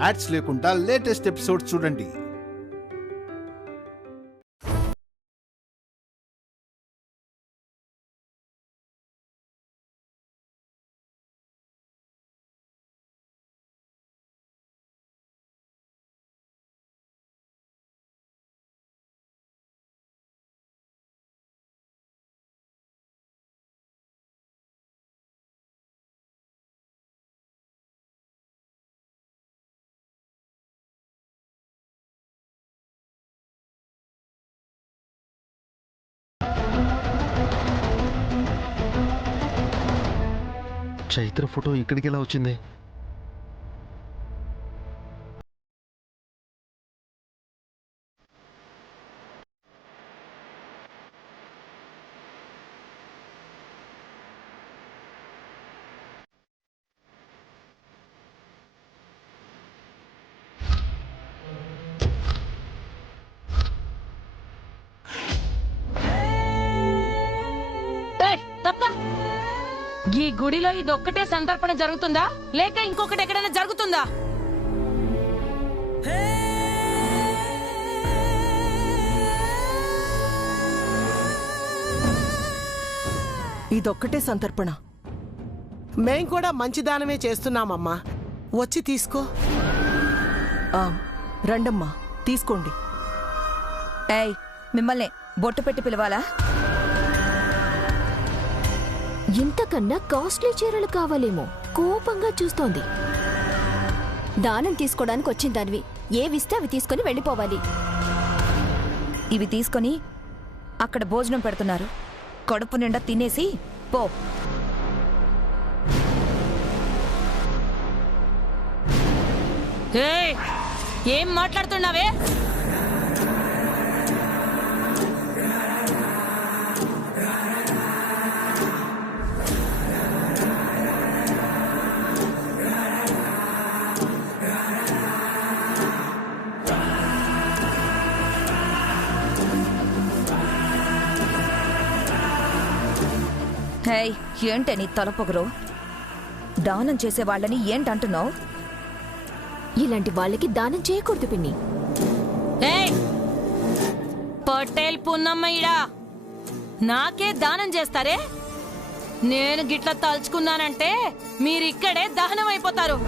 Ads లేకుండా latest episode చూడండి. Chaitra photo ఇక్కడికి ఎలా వచ్చింది? ఈ గుడిలో ఇదొక్కటే సంతర్పణ జరుగుతుందా లేక ఇంకొకటి ఎక్కడైనా జరుగుతుందా? ఇదొక్కటే సంతర్పణ. మేం కూడా మంచి దానమే చేస్తున్నామమ్మా. వచ్చి తీసుకో. రండమ్మా, తీసుకోండి. ఏయ్, మిమ్మల్ని బొట్టు పెట్టి పిలవాలా? ఇంతకన్నా కాస్ట్లీ చీరలు కావాలేమో. కోపంగా చూస్తోంది. దానం తీసుకోవడానికి వచ్చిన దానివి ఏవిస్తే అవి తీసుకుని వెళ్ళిపోవాలి. ఇవి తీసుకొని అక్కడ భోజనం పెడుతున్నారు. కడుపు నిండా తినేసి పో. ఏం మాట్లాడుతున్నావే? ఏంటే నీ తలపొగరు? దానం చేసే వాళ్ళని ఏంటంటున్నావు? ఇలాంటి వాళ్ళకి దానం చేయకూడదు పిన్ని. పటేల్ పున్నమ్మయ్యా, నాకే దానం చేస్తారే? నేను గిట్ల తలుచుకున్నానంటే మీరిక్కడే దహనం అయిపోతారు.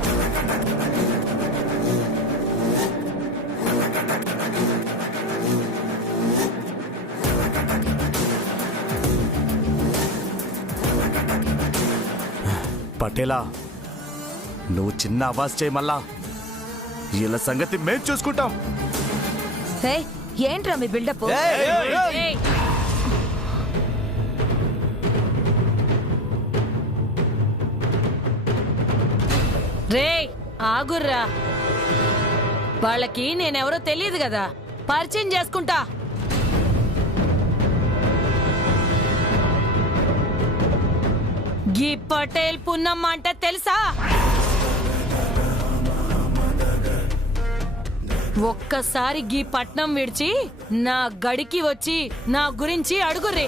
పటేలా, నువ్వు చిన్న ఆవాజ్ చేయి. మళ్ళా వీళ్ళ సంగతి మేం చూసుకుంటాం. ఏంట్రా మీ బిల్డప్? రే ఆగుర్రా, వాళ్ళకి నేనెవరో తెలియదు కదా, పరిచయం చేసుకుంటా. గీ పటేల్ పున్నమ్మ అంటే తెలుసా? ఒక్కసారి గీ పట్నం విడిచి నా గడికి వచ్చి నా గురించి అడుగుర్రే.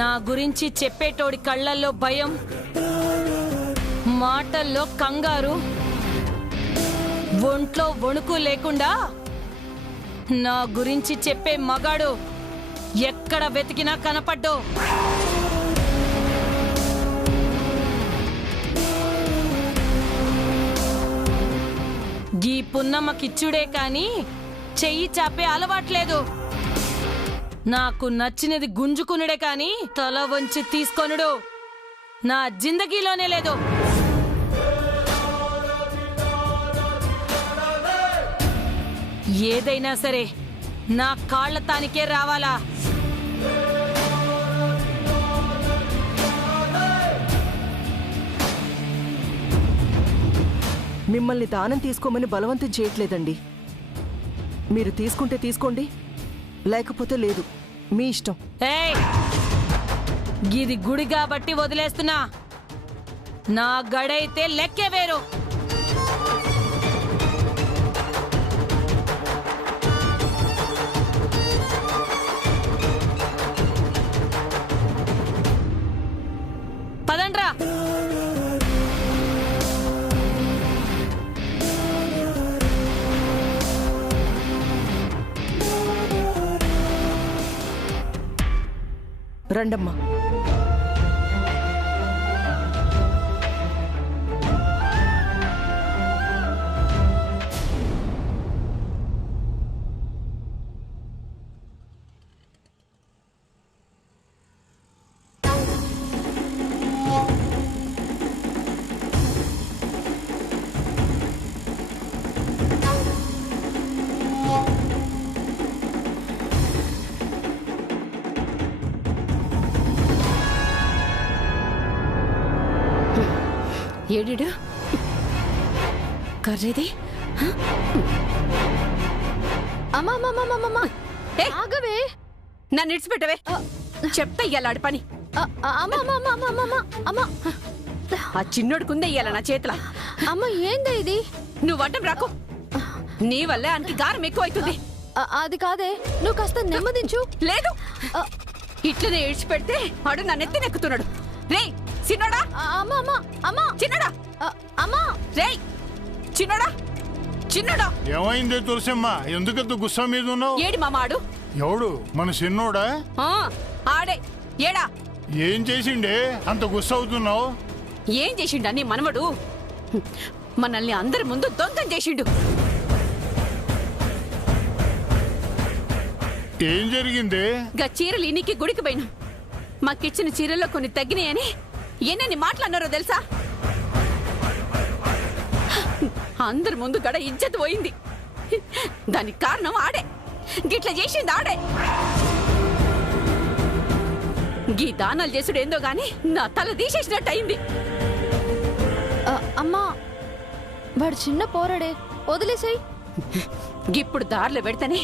నా గురించి చెప్పేటోడి కళ్ళల్లో భయం, మాటల్లో కంగారు, ఒంట్లో వణుకు లేకుండా నా గురించి చెప్పే మగాడు ఎక్కడ వెతికినా కనపడ్డు. గీ పున్నమ్మకిచ్చుడే కాని చెయ్యి చాపే అలవాట్లేదు. నాకు నచ్చినది గుంజుకునుడే కాని తల వంచి తీసుకొనుడు నా జిందగీలోనే లేదు. ఏదైనా సరే నా కాళ్ల తానికే రావాలా. మిమ్మల్ని దానం తీసుకోమని బలవంతం చేయట్లేదండి. మీరు తీసుకుంటే తీసుకోండి, లేకపోతే లేదు, మీ ఇష్టం. గిది గుడి కాబట్టి వదిలేస్తున్నా. నా గడైతే లెక్కే వేరు. పదండ్రా. రండమ్మా. ఏడిడు కర్రీది? అమ్మా ఆగవే. నన్ను ఇడిచిపెట్టవే. చెప్తా ఇయ్యాలాడి పని. అమ్మా ఆ చిన్నోడుకుందే ఇయ్యాల నా చేతుల. అమ్మ ఏందా ఇది? నువ్వు అడ్డం రాకు. నీ వల్లే ఆయనకి గారం ఎక్కువ అవుతుంది. అది కాదే, నువ్వు కాస్త నెమ్మదించు. లేదు, ఇట్లనే ఇడిచిపెడితే ఆడు నన్ను ఎత్తి నెక్కుతున్నాడు. రే చిన్నోడా, అమ్మా చిన్నోడా, అమ్మా రేయ్ చిన్నోడా, చిన్నోడా. ఏమైందే తులసమ్మ, ఎందుకంత గుస్సా మీద ఉన్నావు? ఏడి మామాడు? ఎవడు? మన చిన్నోడా? ఆడే. ఏడా? ఏం చేసిండే అంత గుస్స అవుతున్నావు? ఏం చేసిండా నీ మనవడు? మనల్ని అందరి ముందు దొంగం చేసిండు. ఏం జరిగిందే? గా చీరలు ఇనికి గుడికి పోయినా మాకిచ్చిన చీరల్లో కొన్ని తగ్గినాయని ఎన్నెన్ని మాటలన్నారో తెలుసా? అందరి ముందు గడ ఇజ్జత్ పోయింది. దానికి కారణం ఆడే. గిట్లా చేసింది ఆడే. గీ దానాలు చేసుడు ఏందో గాని నా తల తీసేసినట్టు అయింది. అమ్మా వాడు చిన్న పోరాడే, వదిలేసాయి. గిప్పుడు దారిలో పెడితేనే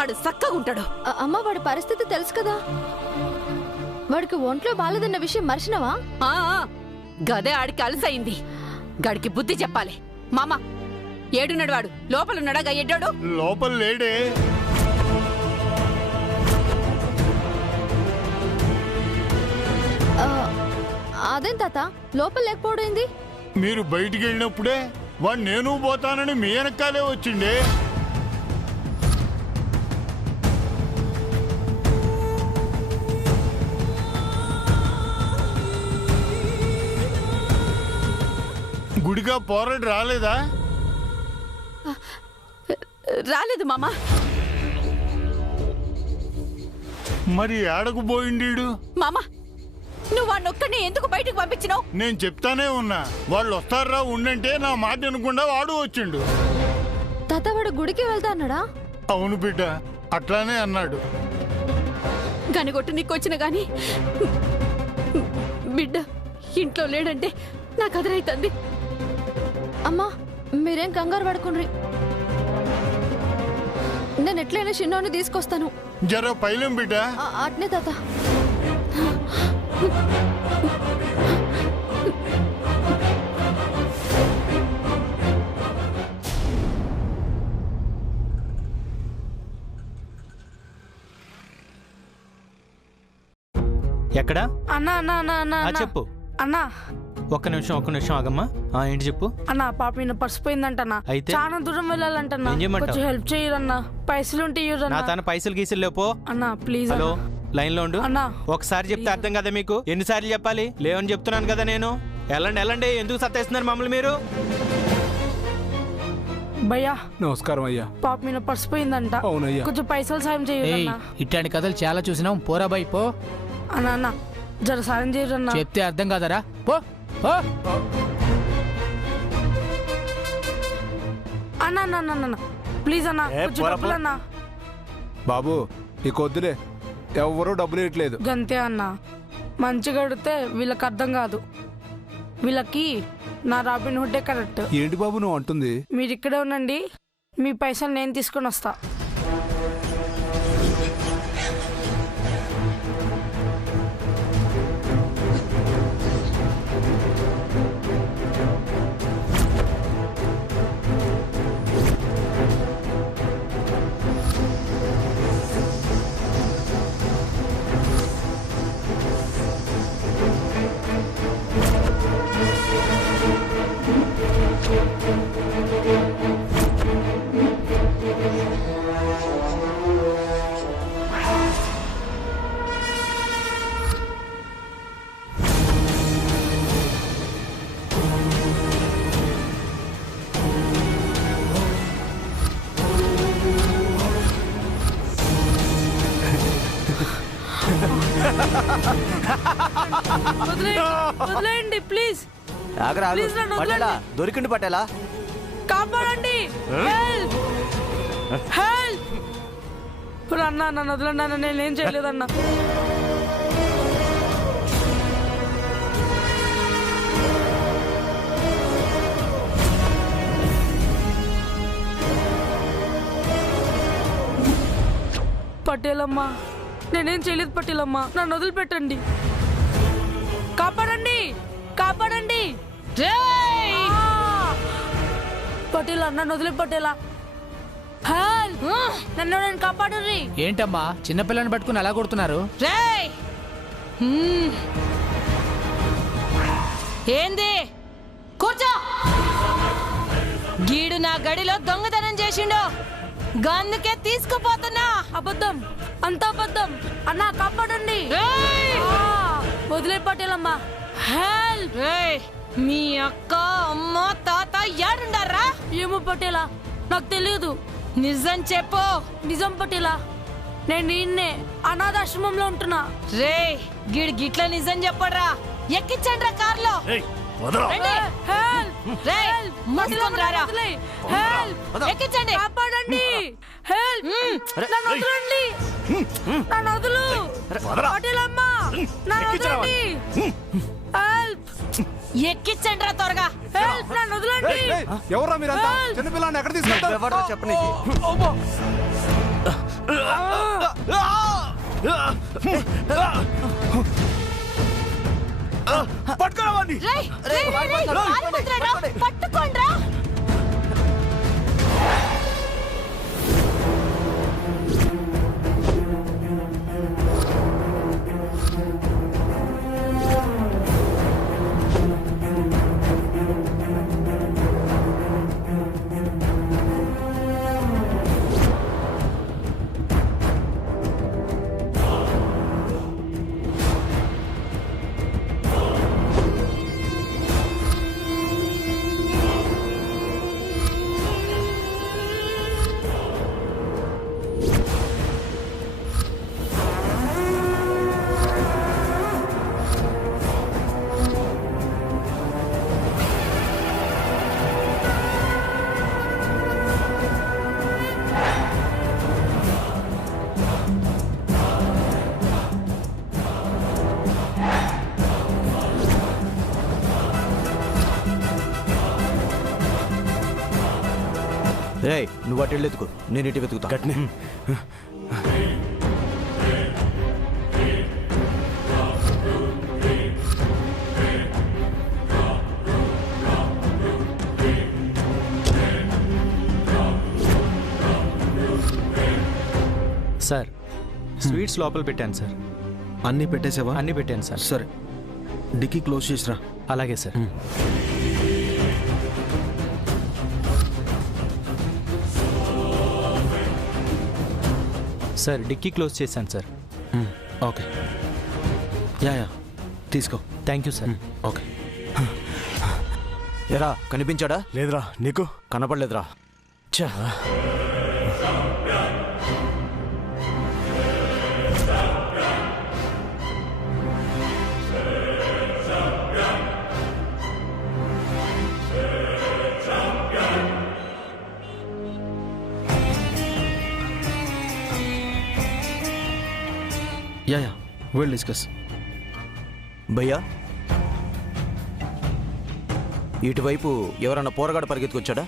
ఆడు చక్కగా ఉంటాడు. అమ్మ వాడి పరిస్థితి తెలుసు కదా, వాడికి ఒంట్లో బాలేదన్న విషయం మర్చినవా? గదే ఆడికి అలసయింది. గడికి బుద్ధి చెప్పాలి. మామ ఏడున్నాడు వాడు? లోపలున్నాడా గా ఎడ్డాడు? లోపల లేడే. అదేం తాత లోపల లేకపోవడైంది? మీరు బయటికి వెళ్ళినప్పుడే వాడు నేను పోతానని మీ వెనకాలే వచ్చిండే. గుడిగా పోరాడు రాలేదా? రాలేదు మామా. మరి ఏడకు పోయిండీడు? మామా నువ్వు వాడినొక్కడిని ఎందుకు బయటకు పంపించినావు? నేను చెప్తానే ఉన్నా, వాళ్ళు వస్తారా ఉండంటే నా మాట వినకుండా వాడు వచ్చిండు. తాత వాడు గుడికి వెళ్తా అన్నాడా? అవును బిడ్డ, అట్లానే అన్నాడు. గనిగొట్టు నీకొచ్చిన గాని బిడ్డ ఇంట్లో లేడంటే నాకు అదరైతుంది. అమ్మా మీరేం కంగారు పడుకుండ్రి, నేను ఎట్లయినా చిన్నోని తీసుకొస్తాను. జర పైలం బిడ్డ. అట్నే తాత. ఎక్కడా? అన్నా అన్నా అన్నా అన్నా చెప్పు అన్నా. ఒక్క నిమిషం ఆగమ్మా. ఏంటి చెప్పు అన్నా. పాప ఈయన పర్సు పోయిందంటన్నా. అయితే చాలా దూరం వెళ్ళాలంటన్నా. కొంచెం హెల్ప్ చేయరన్నా. పైసలుంటే నా తన పైసలు గీసలు లేపో అన్నా ప్లీజ్. హలో లైన్ లో ఉండు అన్నా. ఒకసారి చెప్తే అర్థం కదా మీకు? ఎన్నిసార్లు చెప్పాలి? లేవని చెప్తున్నాను కదా నేను. వెళ్ళండి. ఎందుకు సత్తేస్తున్నారు మమ్మల్ని మీరు? భయ్యా నమస్కారం అయ్యా. పాప మీద పర్సు పోయిందంట. అవునయ్యా. కొంచెం పైసలు సాయం చేయరన్నా. ఇట్లాంటి కథలు చాలా చూసినాం. పోరా బాయ్ పో. అన్నా అన్నా జర సాయం చేయరన్నా. చెప్తే అర్థం కాదరా, పో. అన్నా అన్నా అన్నా ప్లీజ్ అన్నా, కొంచెం డబ్బులన్నా. బాబు నీకు వద్దులే, ఎవరూ డబ్బులు ఇవ్వట్లేదు. గంతే అన్నా. మంచిగా అడిగితే వీళ్ళకి అర్థం కాదు. వీళ్ళకి నా రాబిన్ హుడ్డే కరెక్ట్. ఏంటి బాబు నువ్వు అంటుంది? మీరు ఇక్కడే ఉండండి, మీ పైసలు నేను తీసుకొని వస్తా. వదిలేయండి ప్లీజ్. ఆగరా ఆగు. Please, నన్ను పటేలా వదలండి. దొరికిండు పటేలా. కాపాడండి. Help help. అన్న నన్ను వదలండి అన్న, నేనేం చేయలేదన్నా. పటేలమ్మా నేనేం చేయలేదు. పటేలమ్మా నన్ను వదిలిపెట్టండి. కాపాడండి కాపాడండి. పటేలా నన్ను వదిలే. పటేలా హెల్ప్. నన్ను నేను కాపాడుర్రి. ఏంటమ్మా చిన్నపిల్లని పట్టుకుని అలా కొడుతున్నారు? ఏంది కూర్చో. గీడు నా గడిలో దొంగతనం చేసిండు, గందుకే తీసుకుపోతున్నా. అబద్ధం, అంత అబద్ధం. అన్నా కాపాడండి. వదిలే పటేలమ్మా. హెల్ప్. మీ అక్క అమ్మ తాత ఏడుండారా? ఏమో పటేలా నాకు తెలియదు. నిజం చెప్పు. నిజం పటేలా, నేను నిన్నే అనాథాశ్రమంలో ఉంటున్నా. రే గిడి గిట్ల నిజం చెప్పడ్రా. ఎక్కించండి రా కార్లో. ఎక్కించండి. కాపాడండి. హెల్ప్. నన్ను వదలండి. నన్ను వదులు. పటేలమ్మా నన్ను వదలండి. హెల్ప్. ఎక్కించండి రా త్వరగా. హెల్ప్. నన్ను వదలండి. ఎవరా మీరంతా? చిన్నపిల్లని ఎక్కడ తీసుకెళ్తారు? చెప్పనీకి. పట్టుకోరావండి. పట్టుకోండ్రా. రేయ్ నువ్వు అటు వెళ్ళి ఎత్తుకో, నేను ఇటు వెతుకుతా. గట్నే సార్ స్వీట్స్ లోపల పెట్టాను సార్. అన్నీ పెట్టేసావా? అన్నీ పెట్టాను సార్. సరే డిక్కీ క్లోజ్ చేసిరా. అలాగే సార్. సార్ డిక్కీ క్లోజ్ చేశాను సార్. ఓకే. యా తీసుకో. Thank you sir. ఓకే. ఎరా కనిపించాడా? లేదురా. నీకు కనపడలేదురా? చా యా విల్ డిస్కస్. భయ్యా ఇటువైపు ఎవరన్నా పోరగాడు పరిగెత్తుకొచ్చాడా?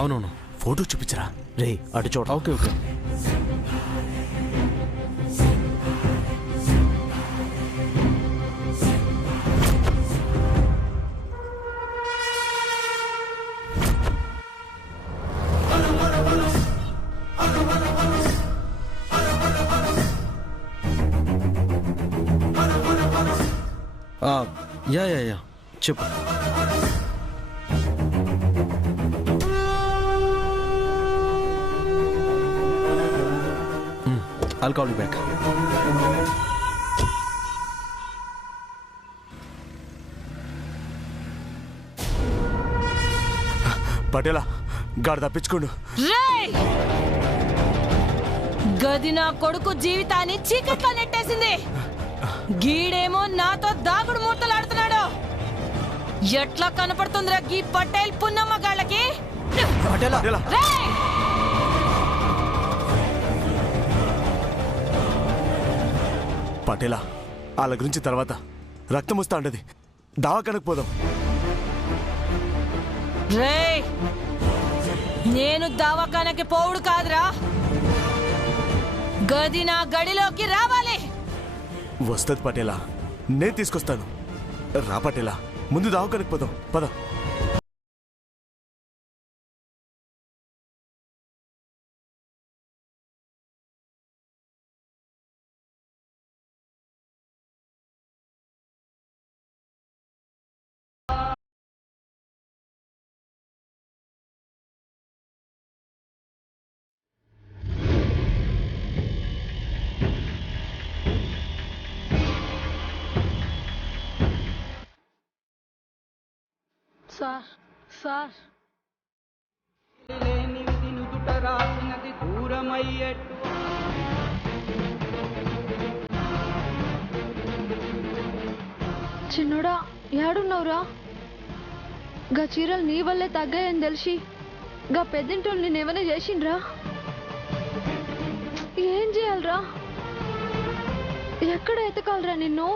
అవునవును. ఫోటో చూపించరా. రే అటు చూడ. Okay okay. Yeah yeah yeah చెప్పు. I'll call you back. పటేలా గాడు తప్పించుకోండు. గది నా కొడుకు జీవితాన్ని చీకట్లో నెట్టేసింది. గీడేమో నాతో దాగుడు మూతలాడుతున్నాడు. ఎట్లా కనపడుతుందిరా గీ పటేల్ పున్నమ్మ గాళ్ళకి? పటేలా వాళ్ళ గురించి తర్వాత. రక్తం వస్తా ఉండదు, దావకానకు పోదాం. నేను దవాఖానకి పోవుడు కాదురా, గది నా గడిలోకి రావాలి. వస్తుంది పటేలా, నేను తీసుకొస్తాను. రా పటేలా, ముందు దావకానకు పోదాం. పద. సార్ చిన్నోడా ఏడున్నావురా? గా చీరలు నీ వల్లే తగ్గాయని తెలిసి గా పెద్దింటోళ్ళు నేనేమైనా చేసిండ్రా? ఏం చేయాలరా? ఎక్కడ ఎతకాలరా నిన్ను?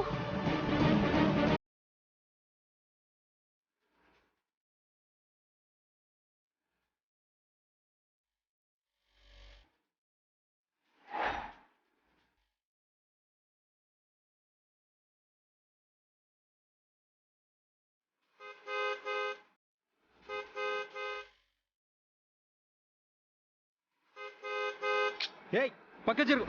పక్క జరుగు.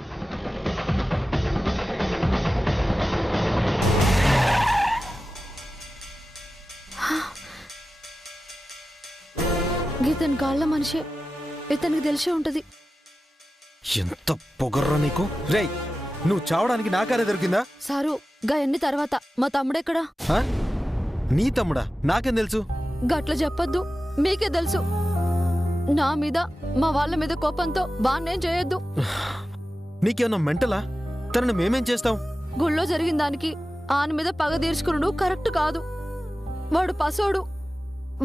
ఇతని కాళ్ళ మనిషి, ఇతనికి తెలిసే ఉంటది. ఎంత పొగర్రా నీకు? రేయ్, నువ్వు చావడానికి నా కారే దొరికిందా? సారు గా ఎన్ని తర్వాత మా తమ్ముడెక్కడా? నీ తమ్ముడా? నాకేం తెలుసు? గట్ల చెప్పొద్దు, మీకే తెలుసు. నా మీద మా వాళ్ళ మీద కోపంతో బాన్నేం చేయొద్దు. నీకేమన్నా మెంటలా? తనని మేమేం చేస్తాం? గుళ్ళో జరిగిన దానికి ఆయన మీద పగ తీర్చుకున్నాడు కరెక్ట్ కాదు. వాడు పసోడు,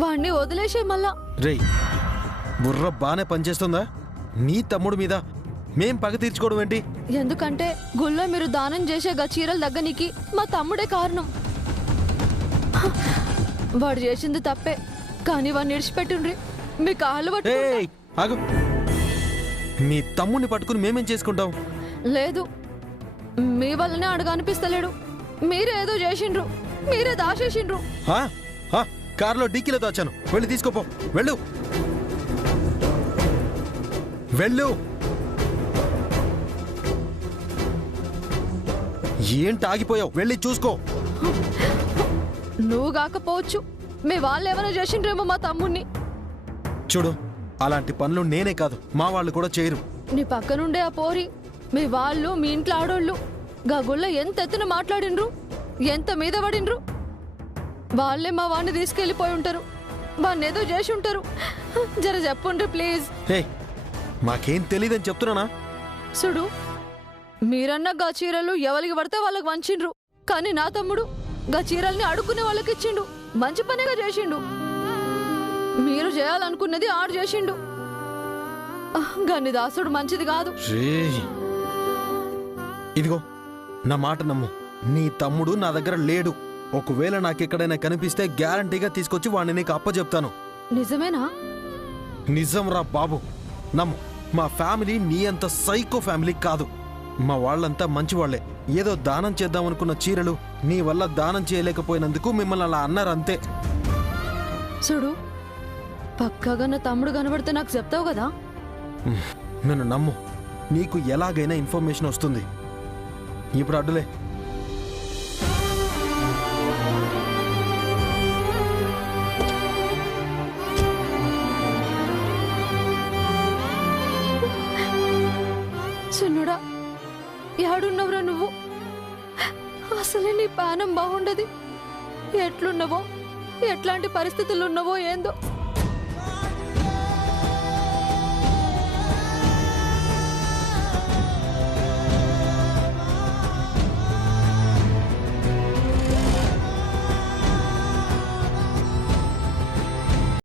వాణ్ణి వదిలేసే మళ్ళా. రేయ్, బుర్ర బానే పనిచేస్తుందా? నీ తమ్ముడు మీద మేం పగ తీర్చుకోవడం ఏంటి? ఎందుకంటే గుళ్ళో మీరు దానం చేసే గా చీరలు దగ్గనికి మా తమ్ముడే కారణం. వాడు చేసింది తప్పే, కానీ వాడిని విడిచిపెట్టుండ్రి. మీ కాళ్ళు పట్టు. ఆగు. మీ తమ్ముడిని పట్టుకుని మేమేం చేసుకుంటాం? లేదు, మీ వల్లనే అడుగు అనిపిస్తలేడు. మీరే ఏదో చేసిండ్రు, మీరే దాచేసిండ్రు. కారులో డిక్కీలో దాచాను, వెళ్ళి తీసుకోపో. వెళ్ళు వెళ్ళు. ఏంటి ఆగిపోయావు? వెళ్ళి చూసుకో. నువ్వు కాకపోవచ్చు, మీ వాళ్ళు ఏమైనా చేసిండ్రేమో మా తమ్ముణ్ణి. చూడు, అలాంటి పనులు నేనే కాదు, మా వాళ్ళు కూడా చేయరు. నీ పక్కనుండే ఆ పోరి, మీ వాళ్ళు, మీ ఇంట్లో ఆడోళ్ళు గా గుళ్ళ ఎంత ఎత్తున మాట్లాడిండ్రు, ఎంత మీద పడిండ్రు. వాళ్ళే మా వాడిని తీసుకెళ్లిపోయి ఉంటారు, వాడిని ఏదో చేసి ఉంటారు. జర చెప్పుండ్రి ప్లీజ్. మాకేం తెలీదని చెప్తున్నానా? చూడు, మీరన్న గా చీరలు ఎవరికి పడితే వాళ్ళకి వంచిండ్రు, కానీ నా తమ్ముడు గా చీరల్ని అడుక్కునే వాళ్ళకి ఇచ్చిండు. మంచి పనిగా చేసిండు. మీరు చేయాలనుకున్నది ఆడు చేసిండు. గాని దాసుడు మంచిది కాదు. ఇదిగో నా మాట నమ్ము, నీ తమ్ముడు నా దగ్గర లేడు. ఒకవేళ నాకెక్కడైనా కనిపిస్తే గ్యారంటీగా తీసుకొచ్చి వాడిని నీకు అప్పచెప్తాను. నిజమేనా? నిజం రా బాబు, నమ్ము. మా ఫ్యామిలీ నీ అంత సైకో ఫ్యామిలీ కాదు. మా వాళ్ళంతా మంచివాళ్లే. ఏదో దానం చేద్దామనుకున్న చీరలు నీ వల్ల దానం చేయలేకపోయినందుకు మిమ్మల్ని అలా అన్నారు అంతే. చూడు, పక్కాగా నా తమ్ముడు కనబడితే నాకు చెప్తావు కదా? నన్ను నమ్ము, నీకు ఎలాగైనా ఇన్ఫర్మేషన్ వస్తుంది. ఇప్పుడు అడ్డులే. చేసినవరా నువ్వు? అసలే నీ పానం బాగుండదు. ఎట్లున్నావో, ఎట్లాంటి పరిస్థితులు ఉన్నావో ఏందో